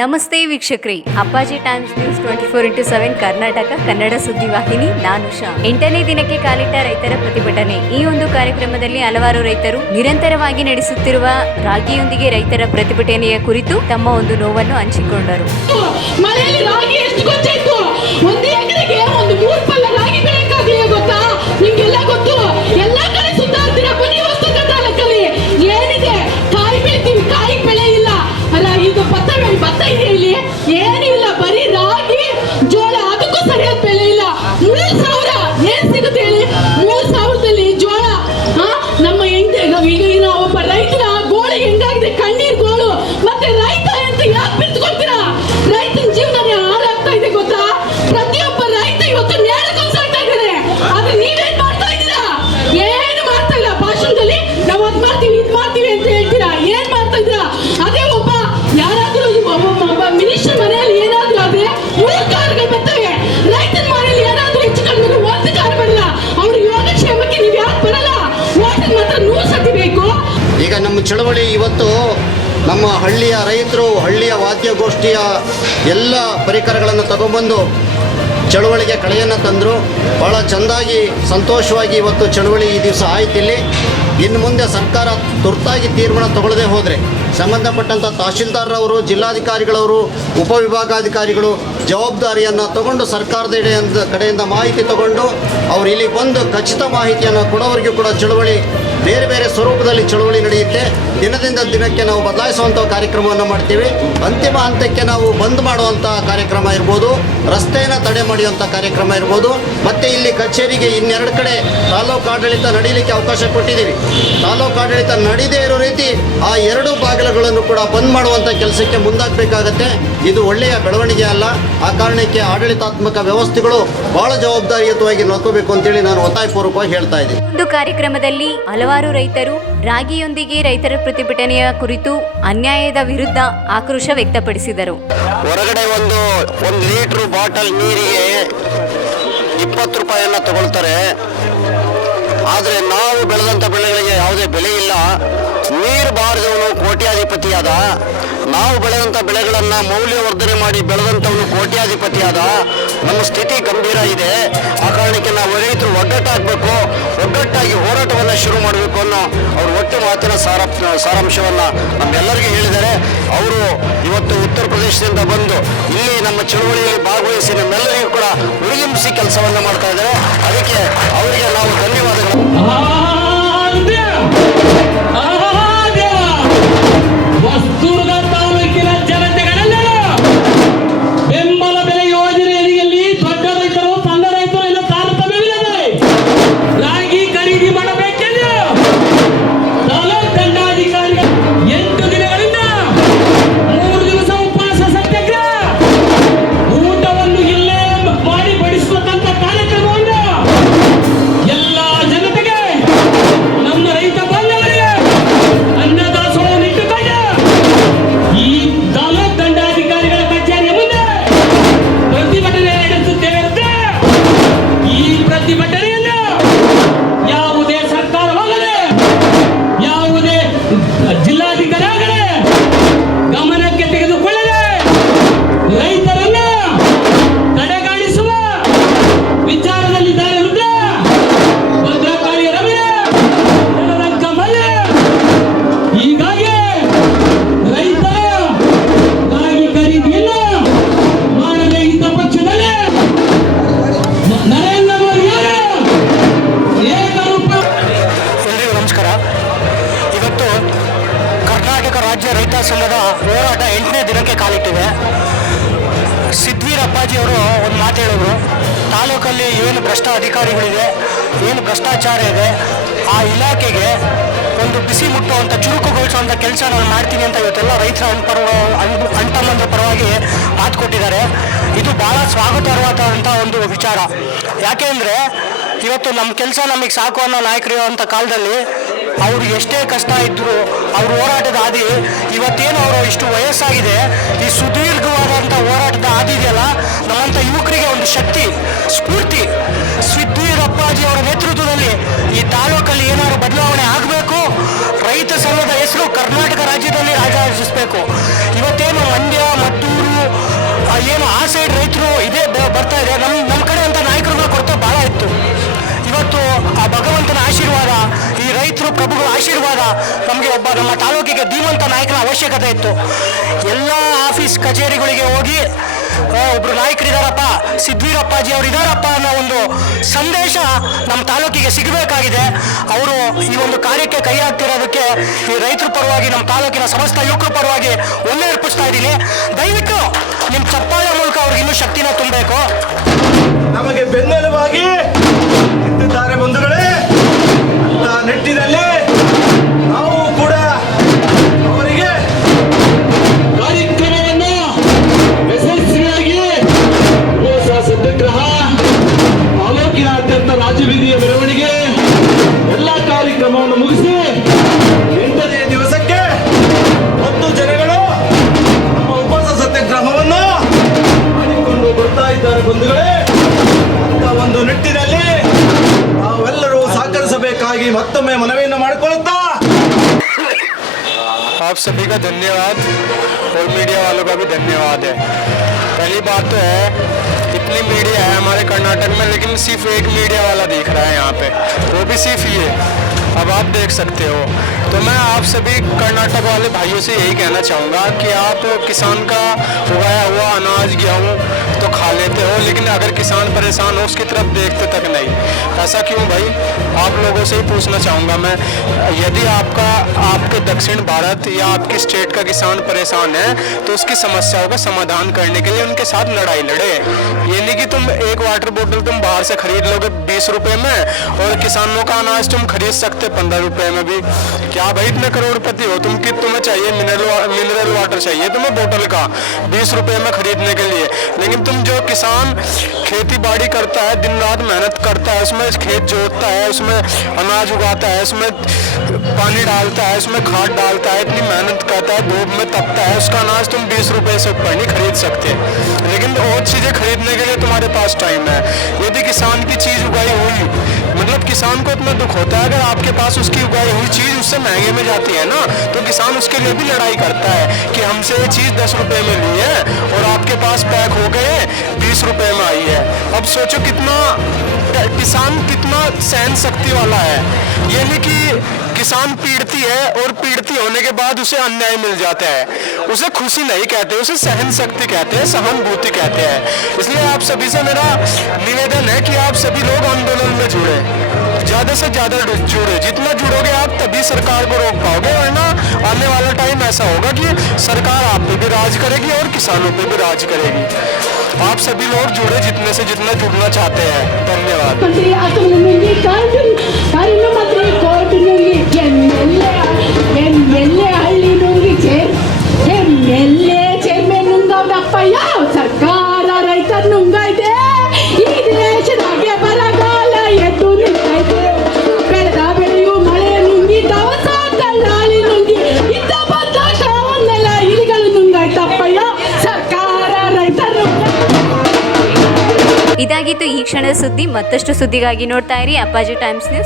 ನಮಸ್ತೆ ವೀಕ್ಷಕರೇ, Appaji times news 24x7 Karnataka Kannada ಸುದ್ದಿವಾಹಿನಿ. ನಾನು ಉಷಾ. 8ನೇ ದಿನಕ್ಕೆ ಕಾಲಿಟ್ಟ ರೈತರ ಪ್ರತಿಭಟನೆ. ಈ ಒಂದು ಕಾರ್ಯಕ್ರಮದಲ್ಲಿ ಹಲವಾರು ರೈತರು ನಿರಂತರವಾಗಿ ನಡೆಸುತ್ತಿರುವ ರಾಗಿಯೊಂದಿಗೆ ರೈತರ ಪ್ರತಿಭಟನೆಯ ಕುರಿತು ತಮ್ಮ ಒಂದು ನೋವನ್ನು ಹಂಚಿಕೊಂಡರು. ಮನೆಯಲ್ಲಿ ರಾಗಿ ಎಷ್ಟು ಗೊತ್ತಾಯ್ತು? ಒಂದು ಎಕರೆಗೆ ಒಂದು 3 ಪಲ್ಲ ರಾಗಿ ಬೆಳೆಯಕ್ಕಾಗಲಿಲ್ಲ ಗೊತ್ತಾ? ನಿಮ್ಗೆಲ್ಲ ಗೊತ್ತು. ಎಲ್ಲ ಕಡೆ ಸುತ್ತಾಡ್ತೀರಾ, ಬನ್ನಿ ವಸ್ತುಗಳ ತಾಲೂಕಲ್ಲಿ ಏನಿದೆ? ಕಾಯಿ ಬೆಳಿತೀವಿ, ಕಾಯಿ ಬೆಳೆ ಇಲ್ಲ ಅಲ್ಲ. ಈಗ ಭತ್ತ ಇದೆ, ಇಲ್ಲಿ ಏನಿಲ್ಲ, ಬರೀ ರಾಗಿ ಜೋಳ, ಅದಕ್ಕೂ ಸರಿಯಾದ ಬೆಲೆ ಇಲ್ಲ. 3,000 ಏನ್ ಸಿಗುತ್ತೆ ಹೇಳಿ? 3,000ದಲ್ಲಿ ಜೋಳ. ನಮ್ಮ ಈಗ ಒಬ್ಬ ರೈತರ ಗೋಳು ಹೆಂಗಾಗಿದೆ, ಕಣ್ಣೀರ್ ಗೋಳು. ಮತ್ತೆ ರೈತ ಅಂತ ಯಾಕೆ ಬಿತ್ಕೊಳ್ತೀರಾ? ರೈತನ ಜೀವನ ಹಾಳಾಗ್ತಾ ಇದೆ ಗೊತ್ತಾ? ಪ್ರತಿಯೊಬ್ಬ ರೈತ ಇವತ್ತು ನೇರಕ್ಕೊಂಡ್ಸಾಗ್ತಾ ಇದ್ದಾರೆ. ಆದ್ರೆ ನೀವೇನ್ ಮಾಡ್ತಾ ಇದ್ದೀರಾ? ಏನು ಮಾಡ್ತಾ ಇಲ್ಲ. ಭಾಷಣದಲ್ಲಿ ನಾವು ಅದ್ ಮಾಡ್ತೀವಿ, ಇದ್ ಮಾಡ್ತೀವಿ ಅಂತ ಹೇಳ್ತೀರಾ. ಏನ್ ಮಾಡ್ತಾ ಇದ್ದೀರಾ? ಅದೇ ಒಬ್ಬ ಯಾರಾದ್ರೂ ಒಬ್ಬ ಮಿನಿಸ್ಟರ್ ಮನೆಯಲ್ಲಿ ಏನಾದ್ರೂ ಆದ್ರೆ 3 ಕಾರುಗಳು ಬರ್ತವೆ. ರೈತನ ಮನೆಯಲ್ಲಿ ಏನಾದ್ರೂ ಹೆಚ್ಚು ಕಡಿಮೆ 1 ಕಾರ್ ಬರಲ್ಲ. ಅವ್ರ ಯೋಗಕ್ಷೇಮಕ್ಕೆ ನೀವು ಯಾಕೆ ಬರಲ್ಲ? ಓಟಿಗೆ ಮಾತ್ರ 100 ಸತಿ ಬೇಕು. ಈಗ ನಮ್ಮ ಚಳವಳಿ ಇವತ್ತು ನಮ್ಮ ಹಳ್ಳಿಯ ರೈತರು ಹಳ್ಳಿಯ ವಾದ್ಯಗೋಷ್ಠಿಯ ಎಲ್ಲ ಪರಿಕರಗಳನ್ನು ತಗೊಂಡ್ಬಂದು ಚಳವಳಿಗೆ ಕಳೆಯನ್ನು ತಂದರು. ಭಾಳ ಚೆಂದಾಗಿ ಸಂತೋಷವಾಗಿ ಇವತ್ತು ಚಳವಳಿ ಈ ದಿವಸ ಆಯ್ತಿಲ್ಲಿ. ಇನ್ನು ಮುಂದೆ ಸರ್ಕಾರ ತುರ್ತಾಗಿ ತೀರ್ಮಾನ ತಗೊಳ್ಳದೆ ಹೋದರೆ ಸಂಬಂಧಪಟ್ಟಂಥ ತಹಶೀಲ್ದಾರರವರು, ಜಿಲ್ಲಾಧಿಕಾರಿಗಳವರು, ಉಪವಿಭಾಗಾಧಿಕಾರಿಗಳು ಜವಾಬ್ದಾರಿಯನ್ನು ತಗೊಂಡು ಸರ್ಕಾರದ ಕಡೆಯಿಂದ ಮಾಹಿತಿ ತಗೊಂಡು ಅವ್ರು ಇಲ್ಲಿ ಬಂದು ಖಚಿತ ಮಾಹಿತಿಯನ್ನು ಕೊಡೋವರೆಗೂ ಕೂಡ ಚಳವಳಿ ಬೇರೆ ಬೇರೆ ಸ್ವರೂಪದಲ್ಲಿ ಚಳವಳಿ ನಡೆಯುತ್ತೆ. ದಿನದಿಂದ ದಿನಕ್ಕೆ ನಾವು ಬದಲಾಯಿಸುವಂಥ ಕಾರ್ಯಕ್ರಮವನ್ನು ಮಾಡ್ತೀವಿ. ಅಂತಿಮ ಹಂತಕ್ಕೆ ನಾವು ಬಂದ್ ಮಾಡುವಂಥ ಕಾರ್ಯಕ್ರಮ ಇರ್ಬೋದು, ರಸ್ತೆಯನ್ನು ತಡೆ ಮಾಡುವಂಥ ಕಾರ್ಯಕ್ರಮ ಇರ್ಬೋದು. ಮತ್ತು ಇಲ್ಲಿ ಕಚೇರಿಗೆ ಇನ್ನೆರಡು ಕಡೆ ತಾಲೂಕು ಆಡಳಿತ ನಡೀಲಿಕ್ಕೆ ಅವಕಾಶ ಕೊಟ್ಟಿದ್ದೀವಿ. ತಾಲೂಕು ಆಡಳಿತ ನಡೀದೇ ಇರೋ ರೀತಿ ಆ 2 ಬಾಗಿಲುಗಳನ್ನು ಕೂಡ ಬಂದ್ ಮಾಡುವಂಥ ಕೆಲಸಕ್ಕೆ ಮುಂದಾಗಬೇಕಾಗತ್ತೆ. ಇದು ಒಳ್ಳೆಯ ಬೆಳವಣಿಗೆ ಅಲ್ಲ. ಆ ಕಾರಣಕ್ಕೆ ಆಡಳಿತಾತ್ಮಕ ವ್ಯವಸ್ಥೆಗಳು ಬಹಳ ಜವಾಬ್ದಾರಿಯುತವಾಗಿ ನೋಡ್ಕೋಬೇಕು ಅಂತೇಳಿ ನಾನು ಒತ್ತಾಯಪೂರ್ವಕವಾಗಿ ಹೇಳ್ತಾ ಇದ್ದೀನಿ. ಒಂದು ಕಾರ್ಯಕ್ರಮದಲ್ಲಿ ಹಲವಾರು ರೈತರು ರಾಗಿಯೊಂದಿಗೆ ರೈತರ ಪ್ರತಿಭಟನೆಯ ಕುರಿತು ಅನ್ಯಾಯದ ವಿರುದ್ಧ ಆಕ್ರೋಶ ವ್ಯಕ್ತಪಡಿಸಿದರು. ಹೊರಗಡೆ ಒಂದು ಲೀಟ್ರು ಬಾಟಲ್ ನೀರಿಗೆ 20 ರೂಪಾಯಿಯನ್ನು ತಗೊಳ್ತಾರೆ. ಆದರೆ ನಾವು ಬೆಳೆದಂಥ ಬೆಳೆಗಳಿಗೆ ಯಾವುದೇ ಬೆಲೆ ಇಲ್ಲ. ನೀರು ಬಾರಿದವನು ಕೋಟ್ಯಾಧಿಪತಿಯಾದ. ನಾವು ಬೆಳೆದಂಥ ಬೆಳೆಗಳನ್ನು ಮೌಲ್ಯವರ್ಧನೆ ಮಾಡಿ ಬೆಳೆದಂಥವನು ಕೋಟ್ಯಾಧಿಪತಿಯಾದ. ನಮ್ಮ ಸ್ಥಿತಿ ಗಂಭೀರ ಇದೆ. ಆ ಕಾರಣಕ್ಕೆ ನಾವು ರೈತರು ಒಗ್ಗಟ್ಟಾಗಬೇಕು, ಒಗ್ಗಟ್ಟಾಗಿ ಹೋರಾಟವನ್ನು ಶುರು ಮಾಡಬೇಕು ಅನ್ನೋ ಅವ್ರ ಒಟ್ಟು ಮಾತಿನ ಸಾರಾಂಶವನ್ನು ನಮ್ಮೆಲ್ಲರಿಗೂ ಹೇಳಿದ್ದಾರೆ. ಅವರು ಇವತ್ತು ಉತ್ತರ ಪ್ರದೇಶದಿಂದ ಬಂದು ಇಲ್ಲಿ ನಮ್ಮ ಚಳವಳಿಯಲ್ಲಿ ಭಾಗವಹಿಸಿ ನಮ್ಮೆಲ್ಲರಿಗೂ ಕೂಡ ಉಳಿಗಿಂಬಿಸಿ ಕೆಲಸವನ್ನು ಮಾಡ್ತಾ ಇದ್ದಾರೆ. ಅದಕ್ಕೆ ಅವರಿಗೆ ನಾವು ಧನ್ಯವಾದಗಳು. ಹೊಸದುರ್ಗ ತಾಲೂಕಿನ ಜನತೆಗಳೆಲ್ಲರೂ ಬೆಂಬಲ ಬೆಲೆ ಯೋಜನೆಯಲ್ಲಿ ದೊಡ್ಡ ರೈತರು, ಸಣ್ಣ ರೈತರು ಎಲ್ಲ ತಾರತಮ್ಯವಿಲ್ಲದೆ ರಾಗಿ ಖರೀದಿ ಮಾಡಬೇಕೆಂದು ತಾಲೂಕು ದಂಡಾಧಿಕಾರಿಗಳು 8 ದಿನಗಳಿಂದ 3 ದಿವಸ ಉಪವಾಸ ಸತ್ಯಾಗ್ರಹ, ಊಟವನ್ನು ಇಲ್ಲೇ ಮಾಡಿ ಬಡಿಸುವಂತ ಕಾರ್ಯಕ್ರಮವನ್ನು ಎಲ್ಲ ಜನತೆಗೆ, ನಮ್ಮ ರೈತ ಬಾಂಧವರಿಗೆ ಅನ್ನದಾಸೋಹವನ್ನು ಇಟ್ಟುಕೊಂಡು ಈ ತಾಲೂಕು ದಂಡಾಧಿಕಾರಿಗಳ ಕಚೇರಿಯ ಮುಂದೆ ಪ್ರತಿಭಟನೆ ನಡೆಸುತ್ತೇವೆ. ಈ ಪ್ರತಿಭಟನೆಯನ್ನು ಯಾವುದೇ ಸರ್ಕಾರವಾಗಲಿ, ಯಾವುದೇ ಜಿಲ್ಲಾಧಿಕಾರಿ ಆಗಲಿ ಗಮನಕ್ಕೆ ತೆಗೆದುಕೊಳ್ಳದೆ ರೈತರನ್ನ ಕಡೆಗಾಣಿಸುವ ವಿಚಾರದಲ್ಲಿದ್ದಾರೆ. ಭದ್ರಕಾಳಿ ರವಿ ಕಮಲ. ಹೀಗಾಗಿ ರೈತರ ರಾಗಿ ಖರೀದಿಯನ್ನು ಮಾಡದೇ ಇದ್ದ ಪಕ್ಷದಲ್ಲಿ ನರೇಂದ್ರ ಮೋದಿ ಏಕರೂಪ. ಎಲ್ರಿಗೂ ನಮಸ್ಕಾರ. ಇವತ್ತು ಕರ್ನಾಟಕ ರಾಜ್ಯ ರೈತ ಸಂಘದ ಹೋರಾಟ 8ನೇ ದಿನಕ್ಕೆ ಕಾಲಿಟ್ಟಿದೆ. ಸಿದ್ವೀರ್ ಅಪ್ಪಾಜಿ ಅವರು ಒಂದು ಮಾತು ಹೇಳಿದ್ರು, ತಾಲೂಕಲ್ಲಿ ಏನು ಭ್ರಷ್ಟ ಅಧಿಕಾರಿಗಳಿದೆ, ಏನು ಭ್ರಷ್ಟಾಚಾರ ಇದೆ, ಆ ಇಲಾಖೆಗೆ ಒಂದು ಬಿಸಿ ಮುಟ್ಟುವಂಥ, ಚುರುಕುಗೊಳಿಸುವಂಥ ಕೆಲಸ ನಾನು ಮಾಡ್ತೀನಿ ಅಂತ ಇವತ್ತೆಲ್ಲ ರೈತರ ಅಂಟಮ್ಮಂದ್ರ ಪರವಾಗಿ ಮಾತು ಕೊಟ್ಟಿದ್ದಾರೆ. ಇದು ಭಾಳ ಸ್ವಾಗತಾರ್ಹವಾದಂಥ ಒಂದು ವಿಚಾರ. ಯಾಕೆ ಅಂದರೆ ಇವತ್ತು ನಮ್ಮ ಕೆಲಸ ನಮಗೆ ಸಾಕು ಅನ್ನೋ ನಾಯಕರು ಇರುವಂಥ ಕಾಲದಲ್ಲಿ ಅವರು ಎಷ್ಟೇ ಕಷ್ಟ ಇದ್ದರೂ ಅವ್ರ ಹೋರಾಟದ ಹಾದಿ ಇವತ್ತೇನು ಅವರು ಇಷ್ಟು ವಯಸ್ಸಾಗಿದೆ, ಈ ಸುದೀರ್ಘವಾದಂಥ ಹೋರಾಟದ ಹಾದಿ ಇದೆಯಲ್ಲ, ನಮ್ಮಂಥ ಯುವಕರಿಗೆ ಒಂದು ಶಕ್ತಿ, ಸ್ಫೂರ್ತಿ. ಸಿದ್ವೀರ್ ಅಪ್ಪಾಜಿ ಅವರ ನೇತೃತ್ವದಲ್ಲಿ ಈ ತಾಲೂಕಲ್ಲಿ ಏನಾದರೂ ಬದಲಾವಣೆ ಆಗಬೇಕು. ರೈತ ಸಂಘದ ಹೆಸರು ಕರ್ನಾಟಕ ರಾಜ್ಯದಲ್ಲಿ ರಾಜಾಜಿಸಬೇಕು. ಇವತ್ತೇನು ಮಂಡ್ಯ ಮತ್ತು ಏನು ಆ ಸೈಡ್ ರೈತರು ಇದೇ ಬರ್ತಾ ಇದೆ. ನಮ್ಮ ಕಡೆ ಅಂತ ನಾಯಕರುಗಳ ಕೊರತೆ ಭಾಳ ಇತ್ತು. ಇವತ್ತು ಆ ಭಗವಂತನ ಆಶೀರ್ವಾದ, ಈ ರೈತರು ಪ್ರಭುಗಳ ಆಶೀರ್ವಾದ, ನಮಗೆ ಒಬ್ಬ ನಮ್ಮ ತಾಲೂಕಿಗೆ ಧೀಮಂತ ನಾಯಕನ ಅವಶ್ಯಕತೆ ಇತ್ತು. ಎಲ್ಲ ಆಫೀಸ್ ಕಚೇರಿಗಳಿಗೆ ಹೋಗಿ ಒಬ್ರು ನಾಯಕರಿದ್ದಾರಪ್ಪ, ಸಿದ್ವೀರಪ್ಪಾಜಿ ಅವರು ಇದ್ದಾರಪ್ಪ ಅನ್ನೋ ಒಂದು ಸಂದೇಶ ನಮ್ಮ ತಾಲೂಕಿಗೆ ಸಿಗಬೇಕಾಗಿದೆ. ಅವರು ಈ ಒಂದು ಕಾರ್ಯಕ್ಕೆ ಕೈ ಹಾಕ್ತಿರೋದಕ್ಕೆ ಈ ರೈತರ ಪರವಾಗಿ, ನಮ್ಮ ತಾಲೂಕಿನ ಸಮಸ್ತ ಯುವಕರ ಪರವಾಗಿ ಒಳ್ಳೆ ಅರ್ಪಿಸ್ತಾ ಇದ್ದೀನಿ. ದಯವಿಟ್ಟು ನಿಮ್ಮ ಚಪ್ಪಾಳೆ ಮೂಲಕ ಅವ್ರಿಗೆ ಇನ್ನೂ ಶಕ್ತಿನ ತುಂಬಬೇಕು. ನಮಗೆ ಬೆನ್ನೆಲುಬಾಗಿ ನಿಂತಿದ್ದಾರೆ ಬಂಧುಗಳೇ. ಅಂತ ನಿಟ್ಟಿನಲ್ಲಿ ನಾವು ಕೂಡ ಅವರಿಗೆ ಕಾರ್ಯಕ್ರಮವನ್ನು ಯಶಸ್ವಿಯಾಗಿ ಹೊಸ ಸತ್ಯಾಗ್ರಹ, ತಾಲೂಕಿನಾದ್ಯಂತ ರಾಜಬೀದಿಯ ಮೆರವಣಿಗೆ ಎಲ್ಲ ಕಾರ್ಯಕ್ರಮವನ್ನು ಮುಗಿಸಿ 8ನೇ ದಿವಸಕ್ಕೆ 10 ಜನಗಳು ನಮ್ಮ ಉಪವಾಸ ಸತ್ಯಾಗ್ರಹವನ್ನು ಮಾಡಿಕೊಂಡು ಬರ್ತಾ ಇದ್ದಾರೆ ಬಂಧುಗಳೇ. ಅಂತ ಒಂದು ನಿಟ್ಟಿನಲ್ಲಿ ನಾವೆಲ್ಲರೂ ಸಹಕರಿಸಬೇಕಾಗಿ ಮತ್ತೊಮ್ಮೆ ಮನವಿಯನ್ನು ಮಾಡಿಕೊಳ್ಳುತ್ತಾ आप सभी का धन्यवाद और मीडिया वालों का भी धन्यवाद है। पहली बात तो है, इतनी मीडिया है हमारे कर्नाटक में, लेकिन सिर्फ एक मीडिया वाला दिख रहा है यहाँ पे, वो भी सिर्फ ये। अब आप देख सकते हो। तो मैं आप सभी कर्नाटक वाले भाइयों से यही कहना चाहूँगा कि आप किसान का उगाया हुआ अनाज गेहूँ तो खा लेते हो, लेकिन अगर किसान परेशान हो उसकी तरफ देखते तक नहीं। ऐसा क्यों भाई? आप लोगों से ही पूछना चाहूँगा मैं, यदि आपके दक्षिण भारत या आपकी स्टेट का किसान परेशान है तो उसकी समस्याओं का समाधान करने के लिए उनके साथ लड़ाई लड़े। ये नहीं कि तुम एक वाटर बोतल तुम बाहर से खरीद लोगे 20 रुपए में और किसानों का अनाज तुम खरीद सकते 15 रुपए में भी। क्या भाई इतने करोड़पति हो तुम कि तुम्हें चाहिए मिनरल वाटर चाहिए तुम्हें बोतल का 20 रुपए में खरीदने के लिए, लेकिन तुम जो किसान खेती बाड़ी करता है, दिन रात मेहनत करता है, उसमें खेत जोतता है, उसमें अनाज उगाता है, उसमें पानी डालता है, उसमें खाद डालता है, इतनी मेहनत करता है, धूप में तपता है, उसका अनाज तुम 20 रुपए से ऊपर नहीं खरीद सकते। लेकिन और चीज़ें खरीदने के लिए तुम्हारे पास टाइम है। यदि किसान की चीज़ उगाई हुई, मतलब किसान को इतना दुख होता है अगर आपके पास उसकी उगाई हुई चीज़ उससे महंगे में जाती है ना, तो किसान उसके लिए भी लड़ाई करता है कि हमसे ये चीज़ 10 रुपए में ली है और आपके पास पैक हो गए 20 रुपए में आई है। अब सोचो किसान कितना सहन शक्ति वाला है। ये नहीं कि किसान पीड़ती है और पीड़ती होने के बाद उसे अन्याय मिल जाता है, उसे खुशी नहीं कहते, उसे सहन शक्ति कहते हैं, सहानुभूति कहते हैं। इसलिए आप सभी से मेरा निवेदन है कि आप सभी लोग आंदोलन में जुड़े, ज़्यादा से ज़्यादा जुड़े। जितना जुड़ोगे आप तभी सरकार को रोक पाओगे, वरना आने वाला टाइम ऐसा होगा कि सरकार आप पे भी राज करेगी और किसानों पे भी राज करेगी। आप सभी लोग जुड़े, जितने से जितना जुड़ना चाहते हैं। धन्यवाद। ಮಂತ್ರಿ ಆತನು ನುಂಗಿ ಕಾರಿನ ಮಂತ್ರಿ ಕೋರ್ಟ್ ನುಂಗಿ ಎಮ್ಮೆಲ್ಲೆ ಹಳ್ಳಿ ನುಂಗಿ ಎಮ್ಮೆಲ್ಲೆ ಚೇರ್ಮನ್ ನುಂಗವ್ನಪ್ಪಯ್ಯ. ಸರ್ಕಾರ ರೈತರ ನುಂಗೈತೆ, ಈ ದೇಶದಾಗೆ ಬರಗಾಲ ಎದ್ದು ನಿಂತೈತೆ. ಬೆಳೆದ ಬೆಳೆಯು ಮಳೆ ನುಂಗಿ ದವಸ ದಲ್ಲಾಳಿ ನುಂಗಿ ಇದ್ದ ಬಂದ ಕಾವನ್ನೆಲ್ಲ ಇಲಿಗಳು ನುಂಗಾಯ್ತಪ್ಪಯ್ಯ. ಸರ್ಕಾರ ರೈತರ ಇದಾಗಿತ್ತು ಈ ಕ್ಷಣದ ಸುದ್ದಿ. ಮತ್ತಷ್ಟು ಸುದ್ದಿಗಾಗಿ ನೋಡ್ತಾ ಇರಿ ಅಪ್ಪಾಜಿ ಟೈಮ್ಸ್ ನ್ಯೂಸ್.